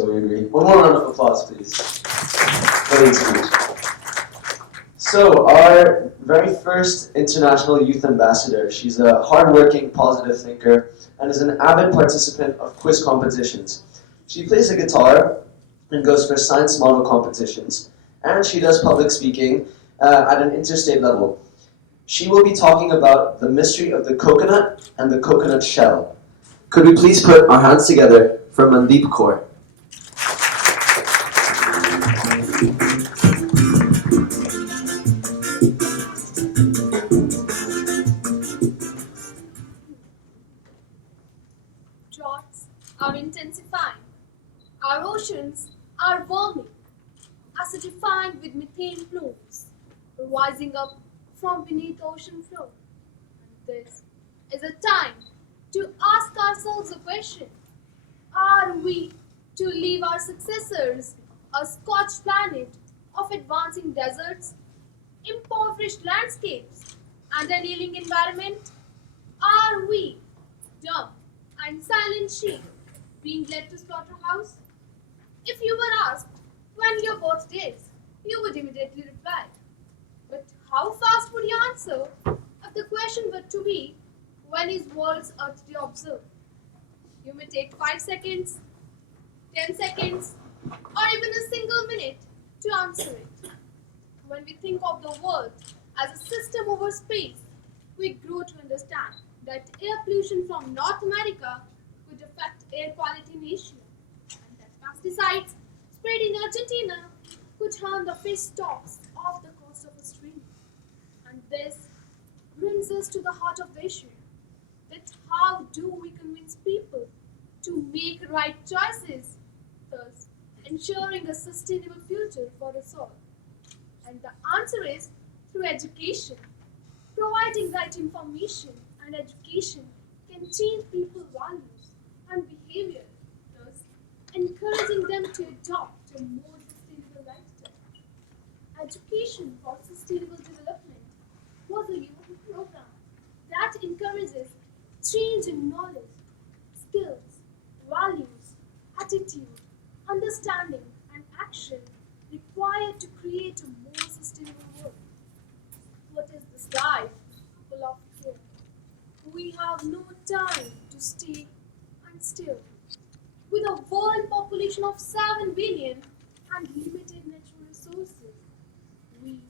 So we agree. One more round of applause, please. Brilliant speech. So our very first international youth ambassador, she's a hardworking, positive thinker, and is an avid participant of quiz competitions. She plays the guitar and goes for science model competitions, and she does public speaking at an interstate level. She will be talking about the mystery of the coconut and the coconut shell. Could we please put our hands together for Mandeep Kaur? Droughts are intensifying. Our oceans are warming, acidified with methane plumes rising up from beneath ocean floor. And this is a time to ask ourselves a question. Are we to leave our successors a scorched planet of advancing deserts, impoverished landscapes, and an ailing environment? Are we, dumb and silent sheep, being led to slaughterhouse? If you were asked when your birthday is, you would immediately reply. But how fast would you answer if the question were to be, when is World's Earth Day observed? You may take 5 seconds, 10 seconds, or even a single minute to answer it. When we think of the world as a system over space, we grow to understand that air pollution from North America could affect air quality in Asia, and that pesticides spread in Argentina could harm the fish stocks off the coast of Australia. And this brings us to the heart of the issue, that how do we convince people to make right choices, thus ensuring a sustainable future for us all? And the answer is through education. Providing right information and education can change people's values and behavior, thus encouraging them to adopt a more sustainable lifestyle. Education for Sustainable Development was a youth program that encourages change in knowledge, skills, values, attitude, understanding, and action required to create a more sustainable world. What is this life full of care? We have no time to stay and still. With a world population of 7 billion and limited natural resources, we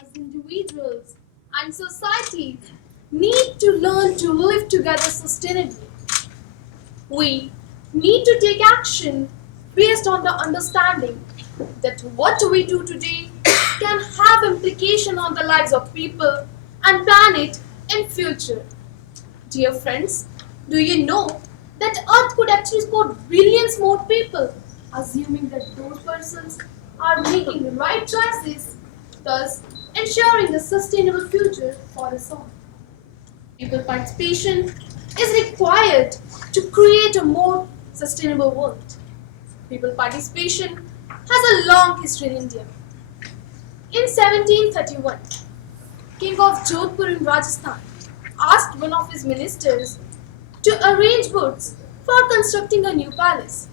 as individuals and societies need to learn to live together sustainably. We need to take action based on the understanding that what we do today can have implication on the lives of people and planet in future. Dear friends, do you know that Earth could actually support billions more people, assuming that those persons are making the right choices, thus ensuring a sustainable future for us all. People participation is required to create a more sustainable world. People participation has a long history in India. In 1731, King of Jodhpur in Rajasthan asked one of his ministers to arrange goods for constructing a new palace.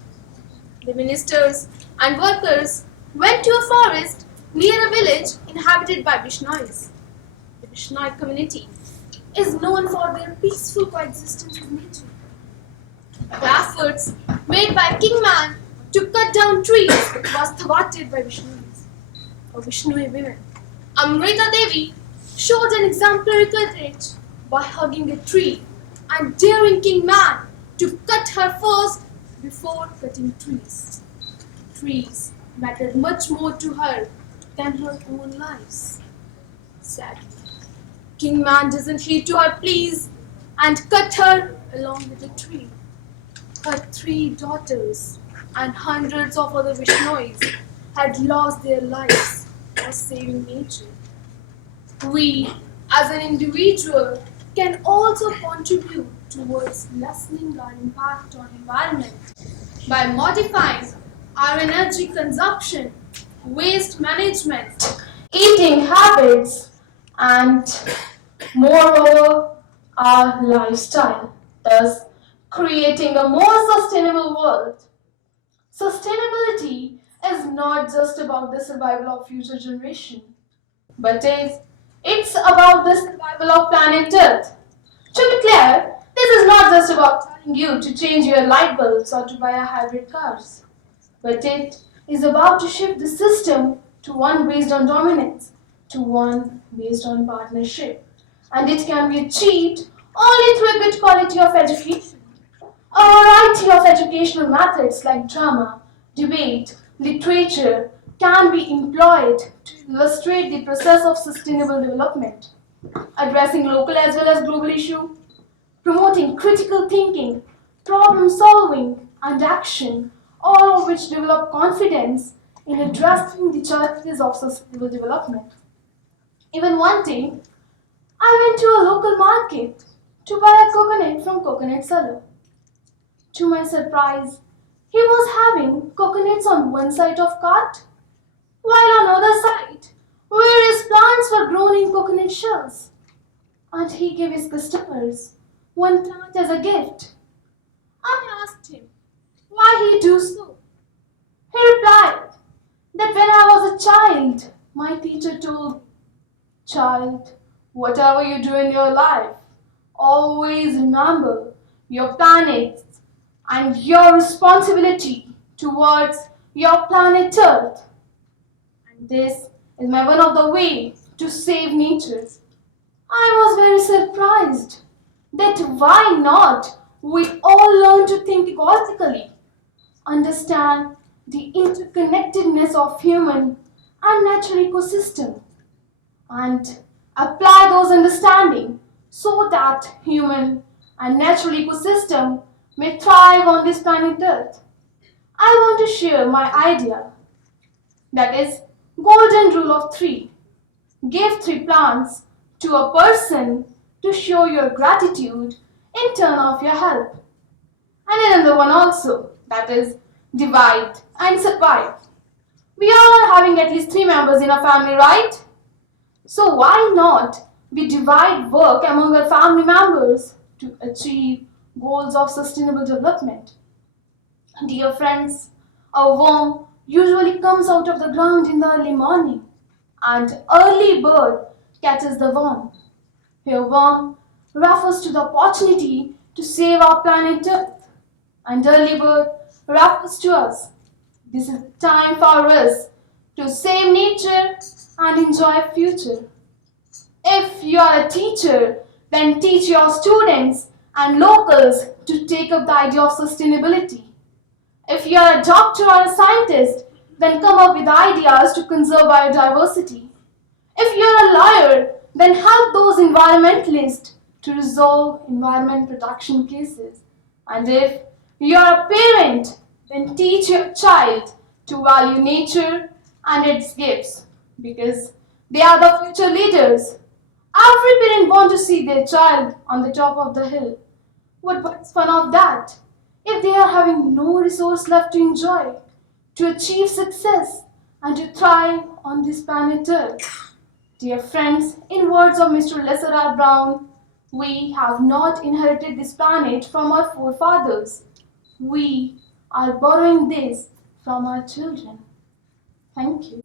The ministers and workers went to a forest near a village inhabited by Vishnais. The Vishnoi community is known for their peaceful coexistence with nature. The efforts made by King Man to cut down trees was thwarted by Vishnais. A Vishnoi woman, Amrita Devi, showed an exemplary courage by hugging a tree and daring King Man to cut her first before cutting trees. Trees mattered much more to her than her own lives. Sadly, King Man doesn't heed to her pleas and cut her along with the tree. Her 3 daughters and hundreds of other Vishnois had lost their lives for saving nature. We, as an individual, can also contribute towards lessening our impact on environment by modifying our energy consumption, waste management, eating habits, and moreover our lifestyle, thus creating a more sustainable world. Sustainability is not just about the survival of future generation, but it's about the survival of planet Earth. To be clear, this is not just about telling you to change your light bulbs or to buy a hybrid cars, but it is about to shift the system to one based on dominance, to one based on partnership. And it can be achieved only through a good quality of education. A variety of educational methods like drama, debate, literature can be employed to illustrate the process of sustainable development, addressing local as well as global issues, promoting critical thinking, problem solving, and action, all of which develop confidence in addressing the challenges of sustainable development. Even one day, I went to a local market to buy a coconut from coconut seller. To my surprise, he was having coconuts on one side of cart, while on other side, various plants were grown in coconut shells, and he gave his customers one plant as a gift. I asked him why he do so. He replied that when I was a child, my teacher told me, child, whatever you do in your life, always remember your planet and your responsibility towards your planet Earth. And this is my one of the way to save nature. I was very surprised that why not we all learn to think ecologically, understand the interconnectedness of human and natural ecosystem, and apply those understanding so that human and natural ecosystem may thrive on this planet Earth. I want to share my idea, that is golden rule of 3. Give 3 plants to a person to show your gratitude in turn of your help. And another one also, that is divide and survive. We all are having at least 3 members in a family, right? So why not we divide work among our family members to achieve goals of sustainable development? Dear friends, a worm usually comes out of the ground in the early morning, and early bird catches the worm. Here worm refers to the opportunity to save our planet Earth, and early bird refers to us. This is time for us to save nature and enjoy future. If you are a teacher, then teach your students and locals to take up the idea of sustainability. If you are a doctor or a scientist, then come up with ideas to conserve biodiversity. If you are a lawyer, then help those environmentalists to resolve environment protection cases. And if you are a parent, then teach your child to value nature and its gifts, because they are the future leaders. Every parent wants to see their child on the top of the hill. What's fun of that? If they are having no resource left to enjoy, to achieve success, and to thrive on this planet Earth. Dear friends, in words of Mr. Lesser R. Brown, we have not inherited this planet from our forefathers. We are borrowing this from our children. Thank you.